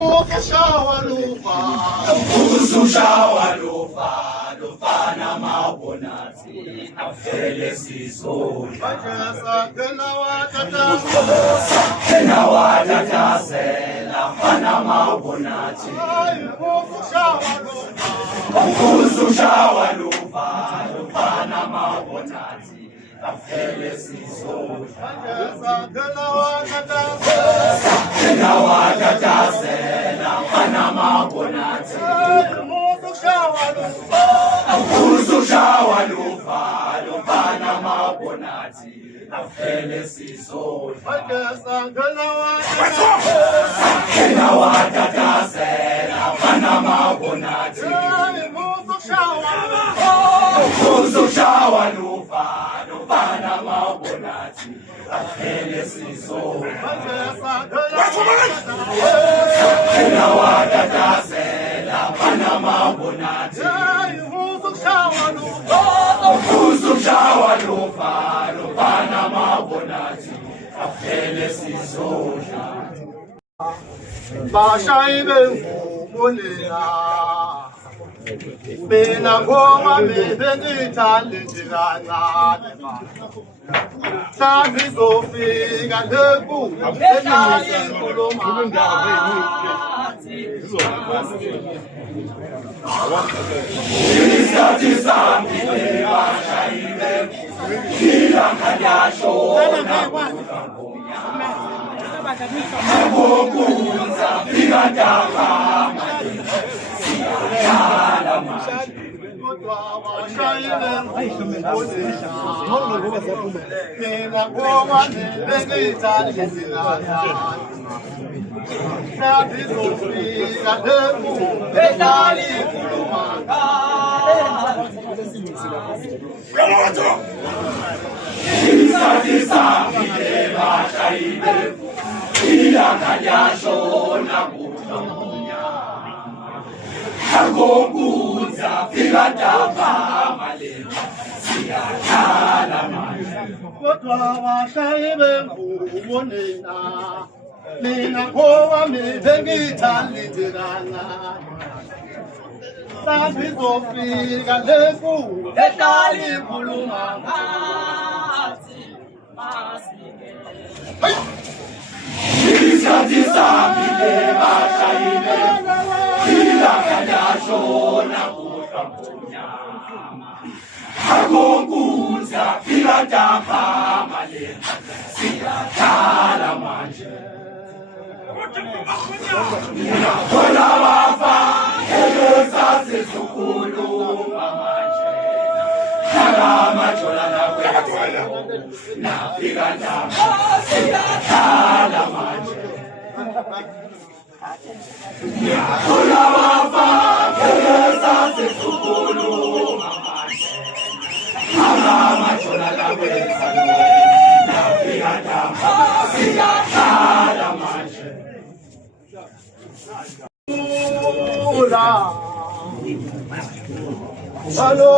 Uzushawa lufa lufana mabonathi afele sizodla kena watatasela fana mabonathi uzushawa lufa lufana mabonathi afele sizodla kena watatasela fana mabonathi uzushawa lufa lufana mabonathi afele sizodla kena watatasela fana mabonathi uzushawa lufa lufana mabonathi afele sizodla kena watatasela fana mabonathi uzushawa lufa lufana mabonathi afele sizodla bashayi bemvumonela mina ngoma bengithanda nje kancane mhlawumbe izofika lebuka ehlali inkulumo isikhathi sami bashayi ilanga liyashona ngokunza fika ntambama siyadlala manje kodwa bashayi mina ngoma bengithanda nje kancane izofika lebuka ehlali inkulumo isikhathi sami bashayi ilanga liyashona ngokunza fika ntambama siyadlala manje kodwa bashayi bemvumonela mina ngowami bengithanda nje kancane izofika lebuka ehlali inkulumo isikhathi sami bashayi ilanga liyashona kuhlwa ngonyama ngokunza fika ntambama siyadlala manje khona bafa esasizukuluma manje nakamajola nakwethu nafika ntambama siyadlala manje khona bafa esasizukuluma manje nakamajola nakwethu nafika ntambama siyadlala manje Halo,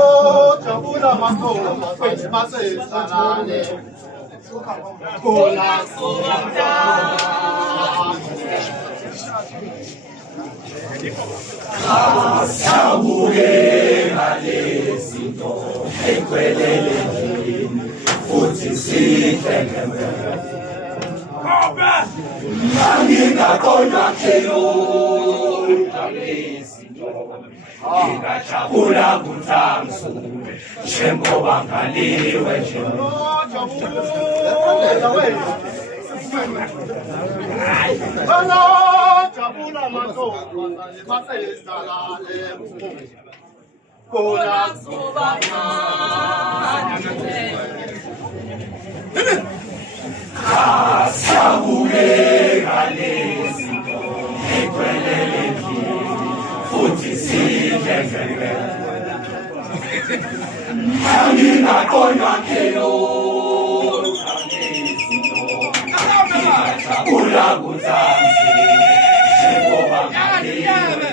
jabula makoma, masesalane. Kola soda. Asabuke ngalezinto ekwelele ngini futhi sihlengeme. Angingakholwa kilo ngingajabula kuthamsuke njengoba ngaliwe nje jabula makhona masesalane khona asabuke ngalezinto ekwelele ngini futhi sihlengeme angingakholwa kilo ngingajabula kuthamsuke njengoba ngaliwe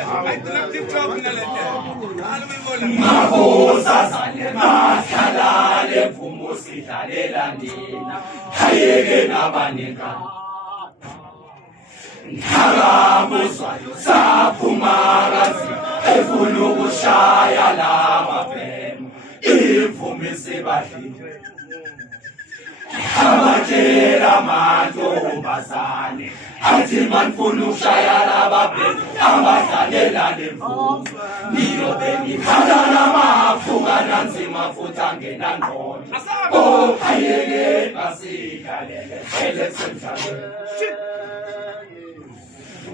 Mabosazane mahlalale mfumo sidlalela nina hayeke nabaneka Nakabuzwayo saphumakazi efuna ukushaya laba bhemu imvume sibadlile abatshela amantombazane athi manifuna ukushaya laba bhemu abadlalela le mvume niyobe nikhala namafuka nanzima futhi angenangqondo ayeke basidlalele vele semdlalweni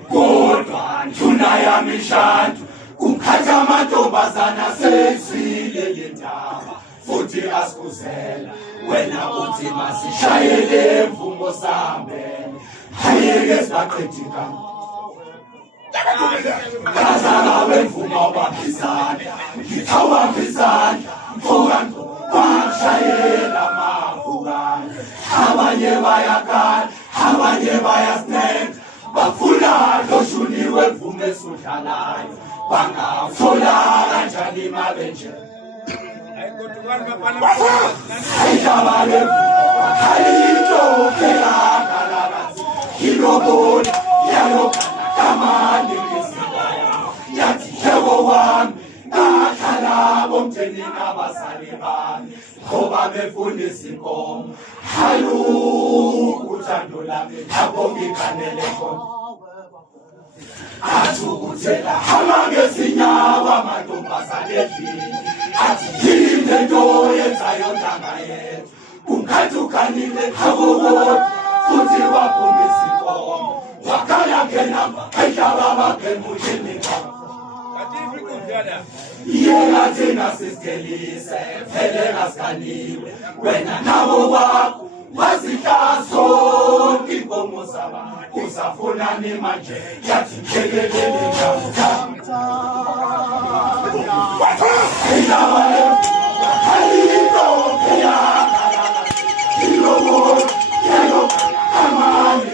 kodwa nduna yami shantu ukhatha amantombazana sesile yendaba futhi asikuzela wena uthi masishayele mvumo sambele ayeke sibaqedika kazala wemvumo wabambisana ngithawambisana mfokanto washayela amavukana abanye bayakhala abanye bayasinenga bafuna loshuniwe mvume esudlalayo bangawuthola kanjani mabenje ayidaba lemvumo ayito phelakalakazi iloboni yalokana kamani ngizibona yathi yebo wami nakhala bomtheni nabazali bami ngoba befundisa inkomo halu uthando lami lapho ngikhanele khona athi ukuthela hamba ngezinyawo amantombazane endlini athi yini nto yenzayo ntanga yethu ukhathi ukhanile kabobona futhi waphumisa inkomo wakhala ngenamba ehlaba ababhemu yemikhathi yena thina sisigelise vele ngasikaniwe wena nabo wakho wazihla inkomo zaba usafunani manje yathi njekelele ngamthatha indaba ayito pheyakala ilobo yalo amani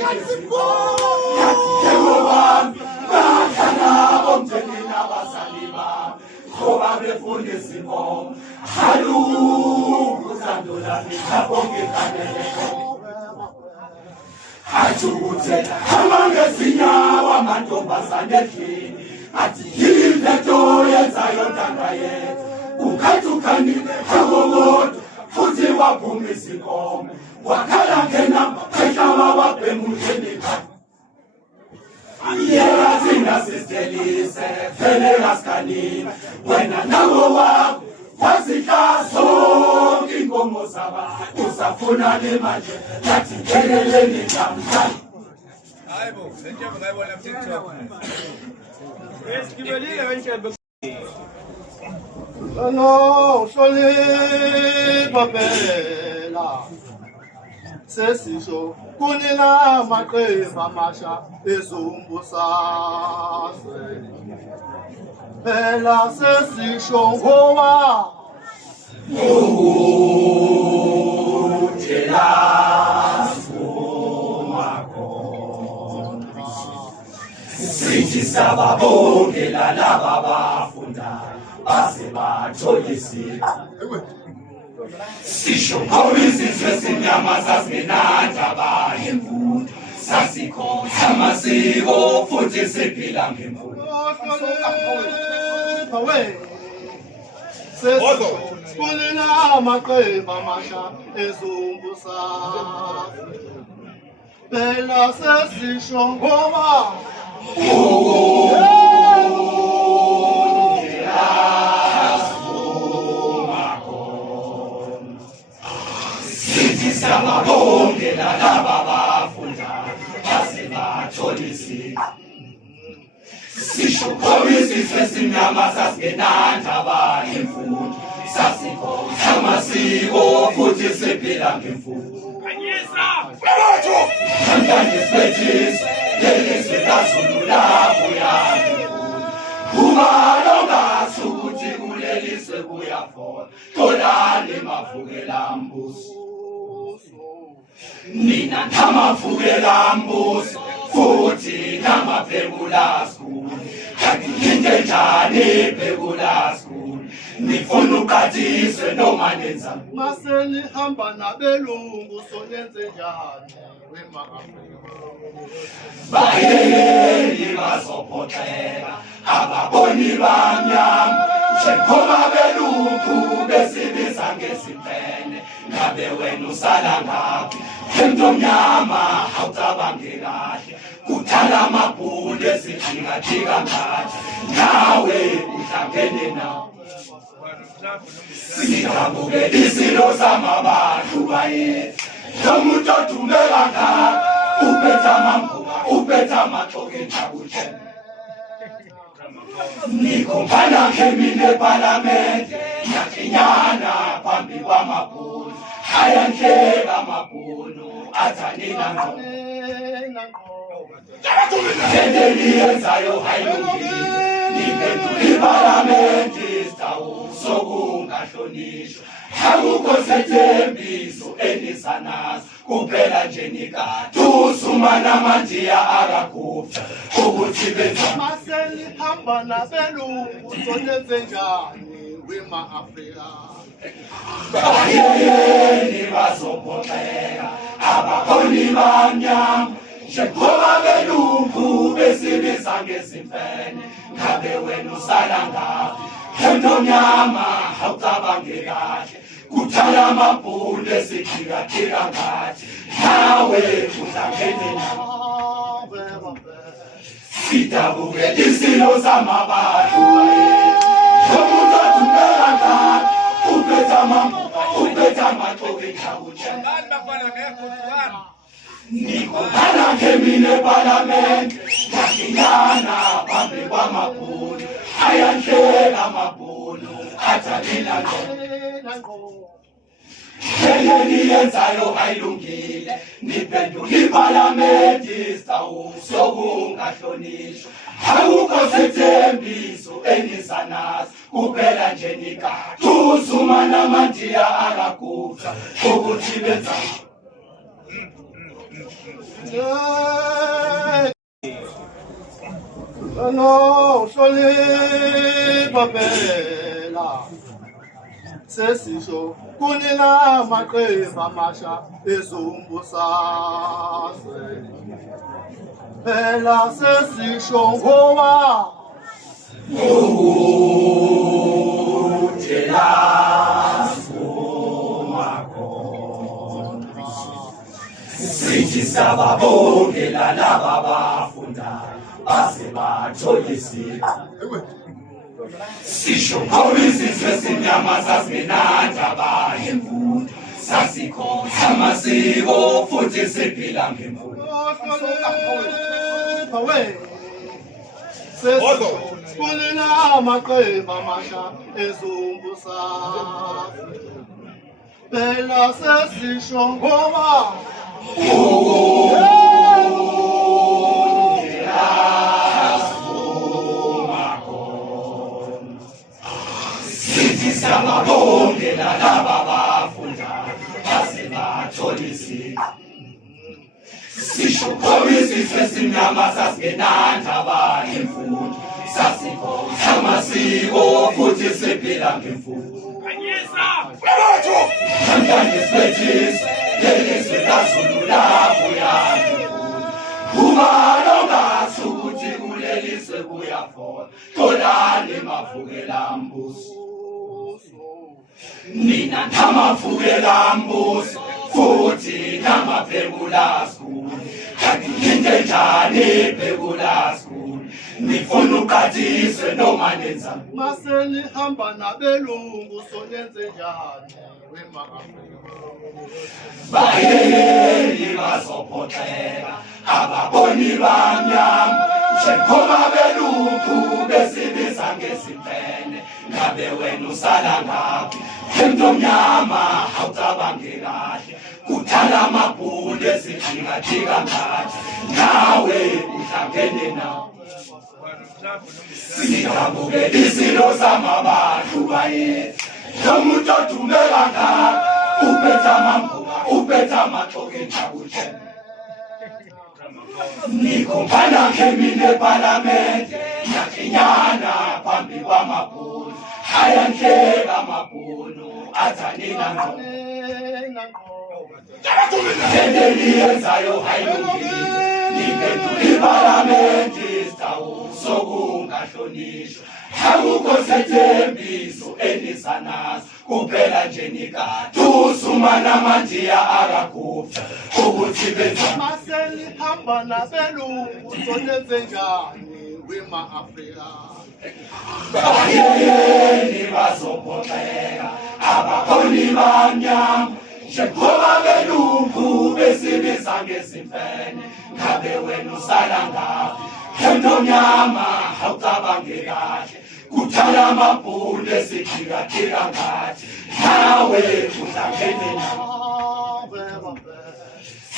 yathi yebo wami bakhala bomtheni nabazali bami ngoba befundisa inkomo halu uthando lami lapho ngikhanele athi ukuthela hamba ngezinyawo amantombazane endlini athi yini nto yenzayo ntanga yethu ukhathi ukhanile kabobona futhi waphumisa inkomo wakhala ngenamba ehlaba ababhemu yemikhathi yena thina sisigelise vele ngasikhanile wena nabo wakho wazihla inkomo zaba usafunani manje yathi njekelele ngamthatha hayibo lento ngayibona TikTok esigibelile wenshebe no hlonipha phela sesisho kunina amaqembu amasha ezombusazwe phela sesisho ngoba sithi sababongela laba bafundayo base batholisile sisho izizwe esimnyama sasingenandaba yemfundo sasikhonza amasiko futhi siphila ngemfundo kunina amaqembu amasha ezombusazwe phela sesisho ngoba sithi sababongela laba bafundayo base batholisile sisho izizwe esimnyama sasingenandaba yemfundo sasikhonza amasiko futhi siphila ngemfundo namhlanje sibethisa lelizwe laZulu labuyana umalongazi ukuthi kulelizwe kuyafona tholani mavukela mbuso nina namavukela mbuso futhi namaphekula skulu kanti into enjani phekula skulu nifuna uqathiswe noma nenza mase nihamba nabelungu sonenze njani wema bayeyeli bazophoxeka ababoni bamnyama njengoba belungu besibiza ngesimfene ngabe wena usala ngaphi emnyama awucabange kahle kuthala amabhulu esijikajika ngathi nawe uhlangene nawo sidabuke isilo samabantu baye nomuntu odumeka ngakho uphetha amambuka uphetha amaxoki njabuhle nikhombana khemini eParliament yakinyana phambi kwamabhunu ayanhleka amabhunu athanina ngqo yenzayo hayilungile niphendula iParliament isitawu sokungahlonishwa akukho sethembiso enisanazo kuphela nje nikathuthuma namandiya akagupta ukuthi benza mase nihamba nabelungu sonenze njani wema Afrika bayeyeli bazophoxeka ababoni bamnyama njengoba belungu besibiza ngesimfene ngabe wena usala ngaphi emnyama awucabange kahle kuthala amabhulu esijikajika ngathi nawe uhlangene nawo sidabuke isilo samabantu nomuntu odumeka ngakho uphetha amaxoki njabuhle nikhombana khemini eParliament yakinyana phambi kwamabhunu ayanhleka amabhunu athanina ngqo yenzayo ayilungile niphendula iParliament isitawu sokungahlonishwa akukho sethembiso enisanazo kuphela nje nikathuthuma namandiya akagupta ukuthi benza no hlonipha phela sesisho kunina amaqembu amasha ezombusazwe phela sesisho ngoba sithi sababongela laba bafundayo base bathola isiqu sisho ngoba izizwe esimnyama sasingenandaba yemfundo sasikhonza amasiko futhi siphila ngemfundo sesisho kunina amaqembu amasha ezombusazwe phela sesisho ngoba sithi sababongela laba bafundayo base bathola isiqu sisho ngoba izizwe esimnyama sasingenandaba yemfundo sasikhonza amasiko futhi siphila ngemfundo Namhlanje sibethisa lelizwe laZulu labuya ubalo ngathi ukuthi kulelizwe kuyafona tholani mavukela mbuso nina namavukela mbuso futhi namaphekula school kanti into enjani phekula school nifuna uqathiswe noma nenza mase nihamba nabelungu sonenze njani wema bayeyeli bazophoxeka ababoni bamnyama njengoba belungu besibiza ngesimfene ngabe wena usala ngaphi emnyama awucabange kahle kuthala amabhulu esijikajika ngathi nawe uhlangene nawo sidabuke isilo samabantu baye nomuntu odumeka ngakho uphetha amambuka uphetha amaxoki njabuhle nikhombana khemini eParliament yakinyana phambi kwama amabhunu ayanhleka amabhunu athanina ngqo Endeliyenzayo hayilungile niphendula iPhalamende isitawu sokungahlonishwa akukho sethembiso enisanazo kuphela nje nikathuthuma namandiya akagubha ukuthi benza maselihamba nabelungu sonenze njani wema-Afrika Bayeni bazophoxeka abakhoni bamnyama njengoba belungu besibiza ngezimfene ngabe wena usala ngaphi emnyama awucabange kahle kuthala amabhunu esikhikakhika ngathi nawe udlangene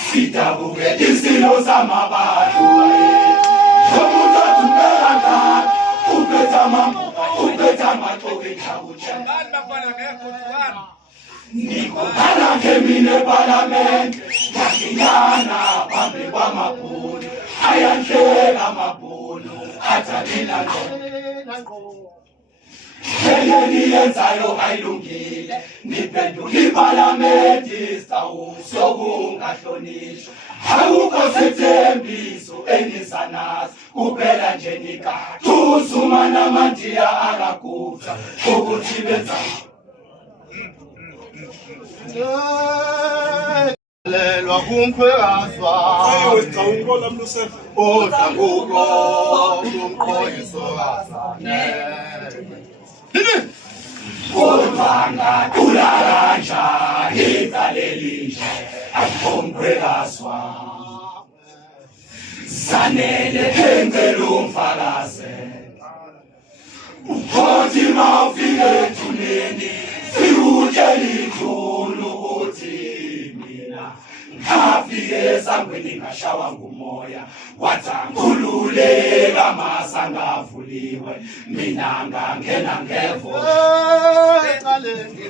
sidabuke isilo samabantu umuntu othumela ngani uphetha amaxoki ekhawutsha nikubhala ngemine ePhalamende yakinyana phambi kwamabhunu ayanhleka amabhunu athanina ngqo Endeliyenzayo hayilungile niphendula iPhalamende isitawu sokungahlonishwa akukho sethembiso enisanazo kuphela nje nikathuthuma namandiya akagubha ukuthi benza lelwa kumkhwekazwa odlanguko kumqoyiso kazane kodwa ngadula kanjani igalelishe akhomkhwekazwa zanele engcela umfakaze uthi mawufike ethuneni Fikutshela ikhulu ukuthi mina ngafike esangweni ngashawa ngumoya wathangululeka masangavuliwe mina ngangena ngevo eqaleni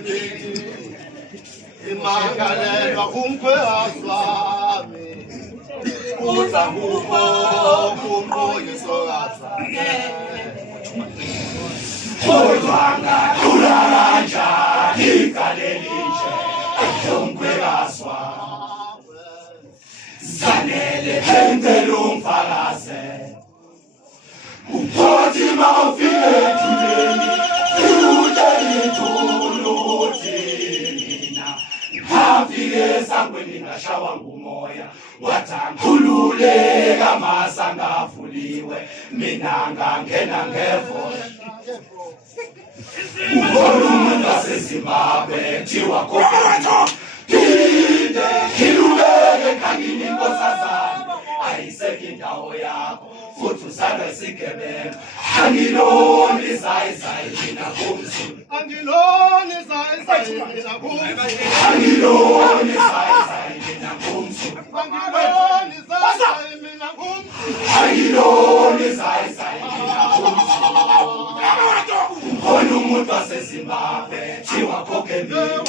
imangalelwa kumkhwekazwami udlanguko kumqoyiso kazane kodwa ngadlula kanjani igalelishe akhomkhwekazwa zanele engcela umfakaze uthi mawufike ethuneni fikutshela ikhulu ukuthi mina ngafike esangweni ngashawa ngumoya wathangululeka masangavuliwe mina ngangena ngevo umuntu waseZimbabwe thiwa kophetho phinde khilubeke khangini inkosazana ayisekho indawo yakho futhi usale sigebenga angiloni zayizayi mina kumzulu angiloni zayizayi mina kumzulu angiloni zayizayi mina kumzulu angiloni zayizayi mina kumzulu angiloni zayizayi mina kumzulu khona umuntu waseZimbabwe thiwa kokembili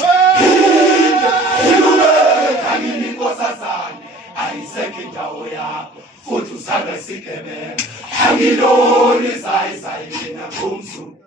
khilubeke khangini inkosazana ayisekho indawo yakho futhi usale sigebenga angiloni zayizayi mina kumzulu